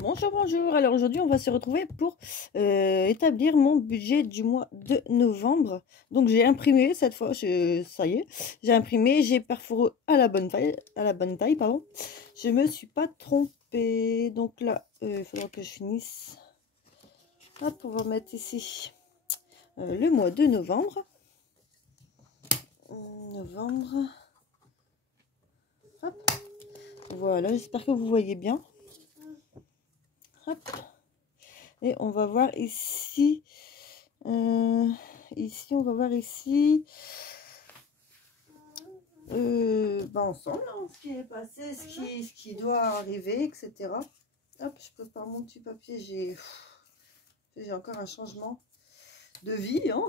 Bonjour, bonjour. Alors aujourd'hui, on va se retrouver pour établir mon budget du mois de novembre. Donc j'ai imprimé cette fois, ça y est, j'ai imprimé, j'ai perforé à la bonne taille, pardon. Je me suis pas trompée. Donc là, il faudra que je finisse. Hop, on va mettre ici le mois de novembre. Novembre. Hop. Voilà, j'espère que vous voyez bien. Hop. Et on va voir ici, ici on va voir ici, ensemble, hein, ce qui est passé, ce qui doit arriver, etc. Hop, je prépare mon petit papier, j'ai encore un changement de vie, hein.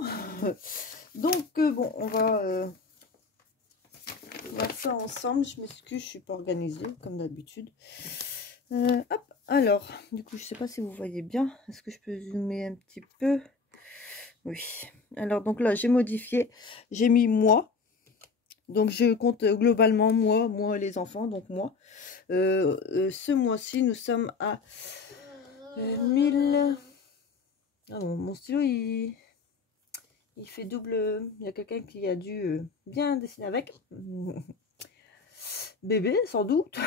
Donc bon, on va voir ça ensemble. Je m'excuse, je suis pas organisée comme d'habitude. Hop. Alors, du coup, je sais pas si vous voyez bien. Est-ce que je peux zoomer un petit peu? Oui. Alors, donc là, j'ai modifié. J'ai mis moi. Donc, je compte globalement moi et les enfants. Donc, moi. Ce mois-ci, nous sommes à 1000... Ah bon, mon stylo, il fait double... Il y a quelqu'un qui a dû bien dessiner avec. Bébé, sans doute.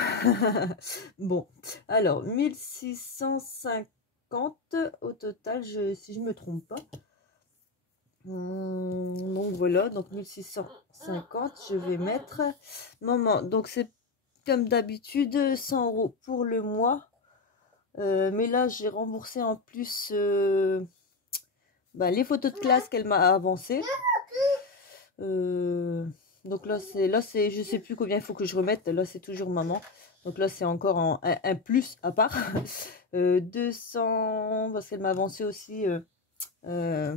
Bon, alors 1650 au total, si je me trompe pas. Donc voilà, donc 1650, je vais mettre. Maman, donc c'est comme d'habitude 100 € pour le mois. Mais là, j'ai remboursé en plus les photos de classe qu'elle m'a avancées. Donc là c'est je sais plus combien il faut que je remette. Là c'est toujours maman, donc là c'est encore un plus à part. 200 parce qu'elle m'a avancé aussi je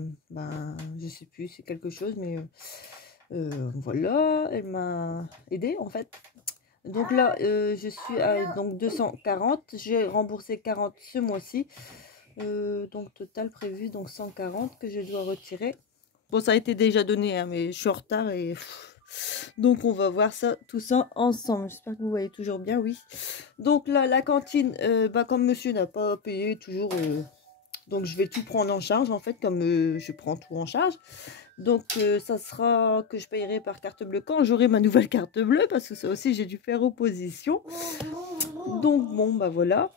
sais plus, c'est quelque chose, mais voilà, elle m'a aidé en fait. Donc là je suis à donc 240, j'ai remboursé 40 ce mois-ci, donc total prévu donc 140 que je dois retirer. Bon, ça a été déjà donné, hein, mais je suis en retard et... Donc, on va voir ça, tout ça ensemble. J'espère que vous voyez toujours bien, oui. Donc là, la cantine, comme monsieur n'a pas payé toujours... donc, je vais tout prendre en charge, en fait, comme je prends tout en charge. Donc, ça sera que je payerai par carte bleue quand j'aurai ma nouvelle carte bleue, parce que ça aussi, j'ai dû faire opposition. Donc, bon, voilà.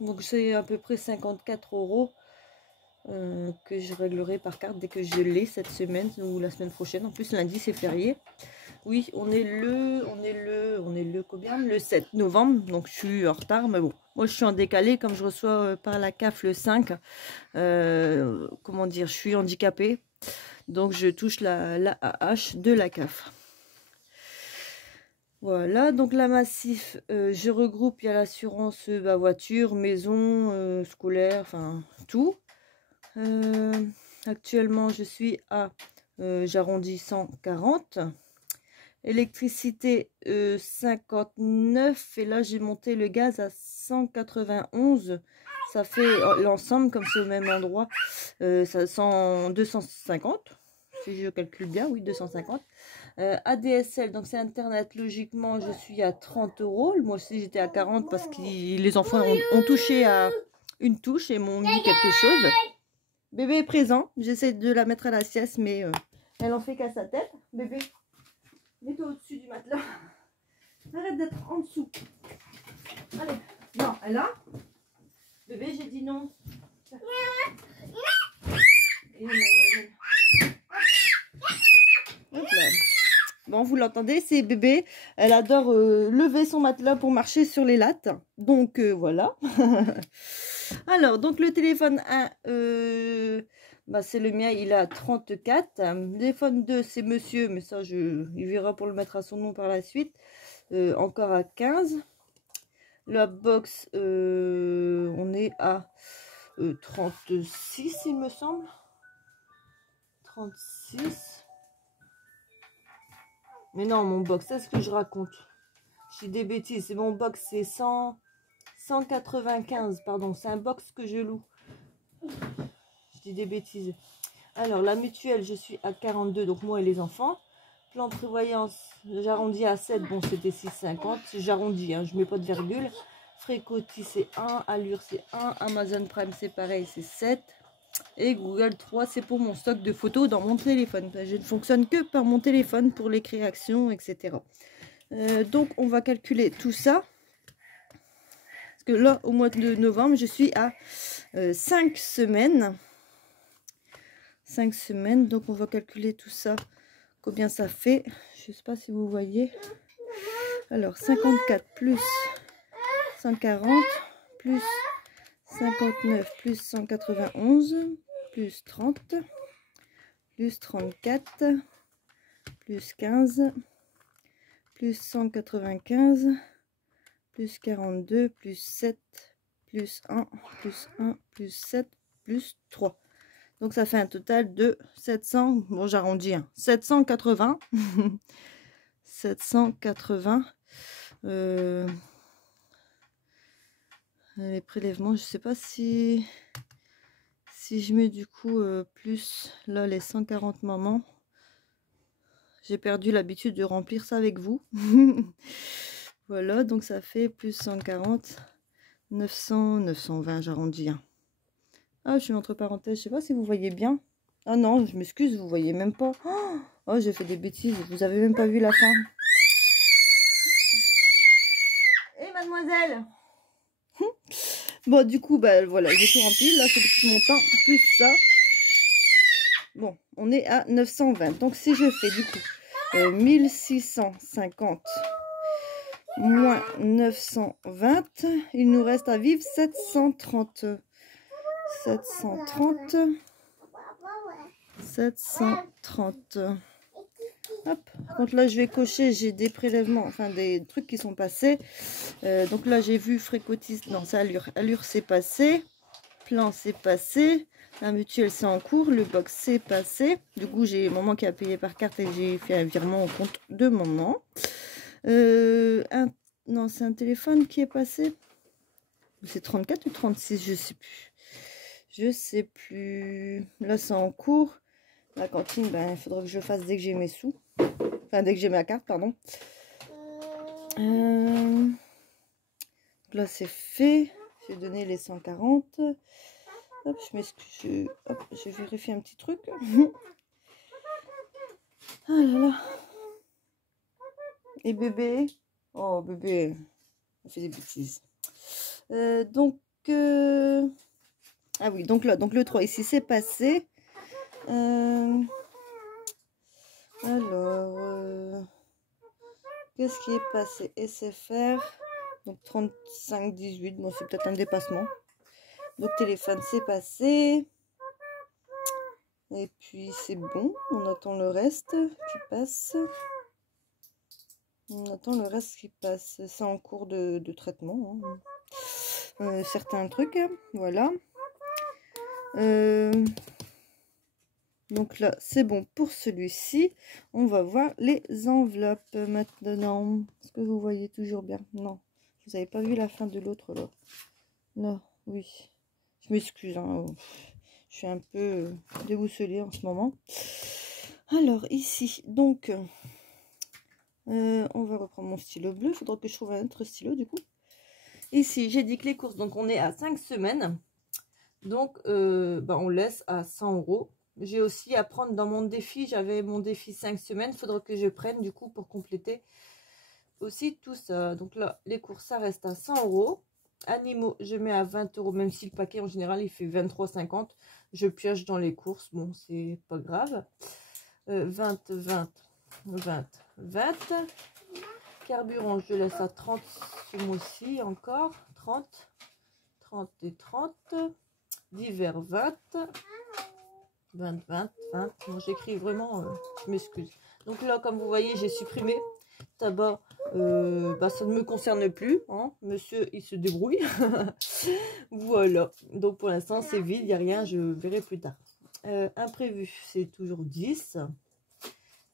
Donc, c'est à peu près 54 €. Que je réglerai par carte dès que je l'ai cette semaine ou la semaine prochaine. En plus lundi c'est férié. Oui, on est le combien? Le 7 novembre, donc je suis en retard, mais bon. Moi je suis en décalé comme je reçois par la CAF le 5. Comment dire, je suis handicapée. Donc je touche la AH de la CAF. Voilà, donc la Massif, je regroupe, il y a l'assurance voiture, maison, scolaire, enfin tout. Actuellement je suis à j'arrondis 140, électricité 59, et là j'ai monté le gaz à 191. Ça fait l'ensemble, comme c'est au même endroit, ça sent 250 si je calcule bien. Oui, 250. ADSL, donc c'est internet, logiquement je suis à 30 €. Moi aussi j'étais à 40 parce que les enfants ont touché à une touche et m'ont mis quelque chose. Bébé est présent. J'essaie de la mettre à la sieste, mais elle en fait qu'à sa tête. Bébé, mets-toi au-dessus du matelas. Arrête d'être en dessous. Allez. Non, elle a. Bébé, j'ai dit non. Et hop là. Bon, vous l'entendez, c'est bébé. Elle adore lever son matelas pour marcher sur les lattes. Donc, voilà. Alors, donc le téléphone 1, c'est le mien, il a 34. Téléphone 2, c'est monsieur, mais ça, il verra pour le mettre à son nom par la suite. Encore à 15. La box, on est à 36, il me semble. 36. Mais non, mon box, c'est ce que je raconte. Je dis des bêtises, c'est mon box, c'est 195, pardon, c'est un box que je loue. Je dis des bêtises. Alors, la mutuelle, je suis à 42, donc moi et les enfants. Plan de prévoyance, j'arrondis à 7, bon, c'était 6,50. J'arrondis, hein, je mets pas de virgule. Frécotis c'est 1, Allure c'est 1, Amazon Prime c'est pareil, c'est 7. Et Google 3, c'est pour mon stock de photos dans mon téléphone. Je ne fonctionne que par mon téléphone pour les créations, etc. Donc, on va calculer tout ça. Parce que là, au mois de novembre, je suis à 5 semaines. 5 semaines. Donc, on va calculer tout ça. Combien ça fait? Je ne sais pas si vous voyez. Alors, 54 plus 140 plus 59 plus 191 plus 30 plus 34 plus 15 plus 195 plus 42 plus 7 plus 1 plus 1 plus 7 plus 3. Donc ça fait un total de 700, bon j'arrondis, 780. 780. Les prélèvements, je sais pas si je mets du coup plus là les 140 mamans. J'ai perdu l'habitude de remplir ça avec vous. Voilà, donc ça fait plus 140, 900, 920, j'arrondis. Ah, je suis entre parenthèses, je sais pas si vous voyez bien. Ah non, je m'excuse, vous voyez même pas. Oh, j'ai fait des bêtises, vous avez même pas vu la fin. Et mademoiselle. Bon, du coup, bah voilà, j'ai tout rempli. Là, c'est le petit montant, plus ça. Bon, on est à 920. Donc, si je fais du coup 1650 moins 920, il nous reste à vivre 730. 730. 730. Hop. Donc là, je vais cocher, j'ai des prélèvements, enfin des trucs qui sont passés. Donc là, j'ai vu Frécotis, non, c'est Allure. Allure, c'est passé. Plan, c'est passé. La mutuelle, c'est en cours. Le box, c'est passé. Du coup, j'ai maman qui a payé par carte et j'ai fait un virement au compte de maman. Non, c'est un téléphone qui est passé. C'est 34 ou 36, je sais plus. Je sais plus. Là, c'est en cours. La cantine, ben, il faudra que je fasse dès que j'ai mes sous. Enfin, dès que j'ai ma carte, pardon. Là, c'est fait. J'ai donné les 140. Hop, je m'excuse. Hop, je vérifie un petit truc. Ah là là. Et bébé. Oh, bébé. On fait des bêtises. Ah oui, donc là, donc le 3 ici, c'est passé. Qu'est-ce qui est passé? SFR, donc 35,18. Bon, c'est peut-être un dépassement. Donc téléphone, c'est passé. Et puis c'est bon. On attend le reste qui passe. On attend le reste qui passe. C'est en cours de traitement. Hein. Certains trucs. Voilà. Donc là, c'est bon pour celui-ci. On va voir les enveloppes maintenant. Est-ce que vous voyez toujours bien? Non. Vous n'avez pas vu la fin de l'autre là? Là, oui. Je m'excuse. Hein. Je suis un peu déboussolée en ce moment. Alors, ici, donc, on va reprendre mon stylo bleu. Il faudra que je trouve un autre stylo du coup. Ici, j'ai dit que les courses, donc on est à 5 semaines. Donc, on laisse à 100 €. J'ai aussi à prendre dans mon défi, j'avais mon défi 5 semaines. Il faudra que je prenne du coup pour compléter aussi tout ça. Donc là, les courses, ça reste à 100 €. Animaux, je mets à 20 €, même si le paquet en général il fait 23,50 €. Je pioche dans les courses, bon, c'est pas grave. 20, 20, 20, 20. Carburant, je laisse à 30 ce mois-ci encore. 30, 30 et 30. Divers 20. 20, 20, 20. Bon, j'écris vraiment, je m'excuse. Donc là, comme vous voyez, j'ai supprimé tabac. Ça ne me concerne plus. Hein. Monsieur, il se débrouille. Voilà. Donc pour l'instant, c'est vide. Il n'y a rien. Je verrai plus tard. Imprévu, c'est toujours 10.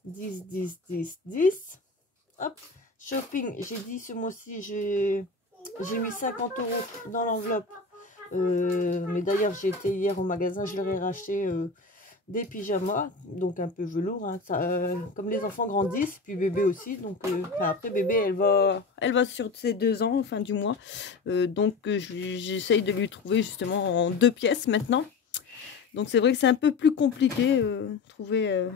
10, 10, 10, 10. Hop. Shopping, j'ai dit ce mois-ci, j'ai mis 50 € dans l'enveloppe. Mais d'ailleurs, j'ai été hier au magasin. Je leur ai racheté des pyjamas, donc un peu velours, hein, ça, comme les enfants grandissent, puis bébé aussi, donc après bébé elle va sur ses 2 ans, fin du mois, donc j'essaye de lui trouver justement en 2 pièces maintenant, donc c'est vrai que c'est un peu plus compliqué trouver,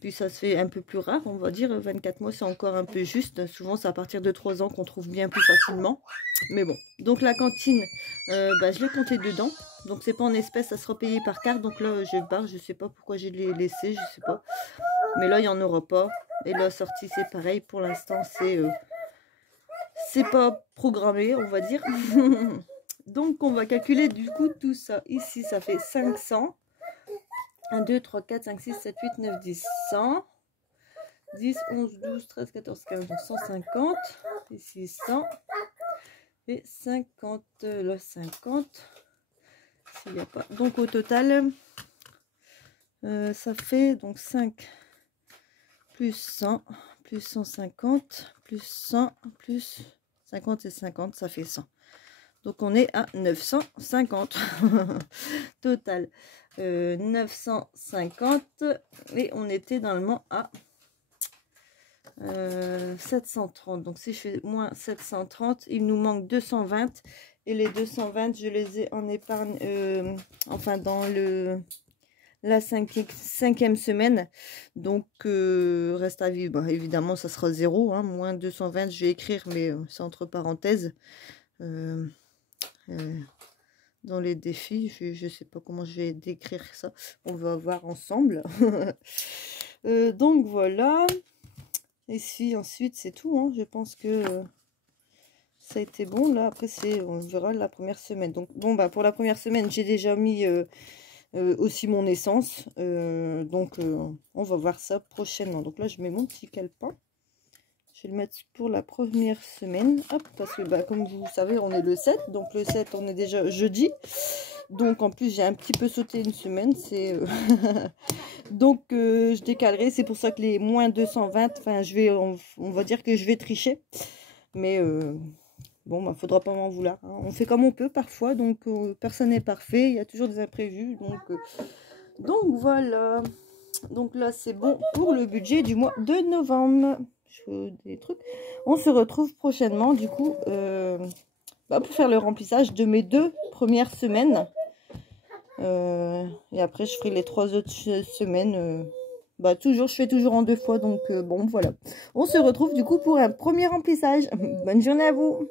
puis ça se fait un peu plus rare, on va dire, 24 mois c'est encore un peu juste, souvent c'est à partir de 3 ans qu'on trouve bien plus facilement, mais bon. Donc la cantine, je l'ai compté dedans, donc c'est pas en espèces, ça sera payé par carte, donc là je barre, je sais pas pourquoi j'ai laissé, je sais pas, mais là il y en aura pas, et la sortie c'est pareil, pour l'instant c'est pas programmé, on va dire. Donc on va calculer du coup tout ça, ici ça fait 500, 1, 2, 3, 4, 5, 6, 7, 8, 9, 10, 100, 10, 11, 12, 13, 14, 15, donc 150, ici 100, et 50, là 50, s'il n'y a pas. Donc au total, ça fait donc 5 plus 100, plus 150, plus 100, plus 50 et 50, ça fait 100. Donc on est à 950 total. 950 et on était normalement à 730. Donc si je fais moins 730, il nous manque 220 et les 220 je les ai en épargne, enfin dans la cinquième semaine, donc reste à vivre. Bah, évidemment ça sera 0, hein, moins 220 je vais écrire, mais c'est entre parenthèses. Dans les défis, je sais pas comment je vais décrire ça, on va voir ensemble. Donc voilà, et si ensuite c'est tout, hein. Je pense que ça a été bon. Là après on verra la première semaine. Donc bon, bah pour la première semaine j'ai déjà mis aussi mon essence, donc on va voir ça prochainement. Donc là je mets mon petit calepin, je vais le mettre pour la première semaine, hop, parce que bah, comme vous savez on est le 7, donc le 7 on est déjà jeudi, donc en plus j'ai un petit peu sauté une semaine, c'est donc je décalerai, c'est pour ça que les moins 220, enfin je vais, on va dire que je vais tricher, mais bon bah faudra pas m'en vouloir, hein. On fait comme on peut parfois, donc personne n'est parfait, il y a toujours des imprévus, donc voilà. Donc là c'est bon pour le budget du mois de novembre. Des trucs. On se retrouve prochainement du coup pour faire le remplissage de mes 2 premières semaines, et après je ferai les 3 autres semaines, toujours, je fais toujours en 2 fois, donc bon voilà, on se retrouve du coup pour un premier remplissage. Bonne journée à vous.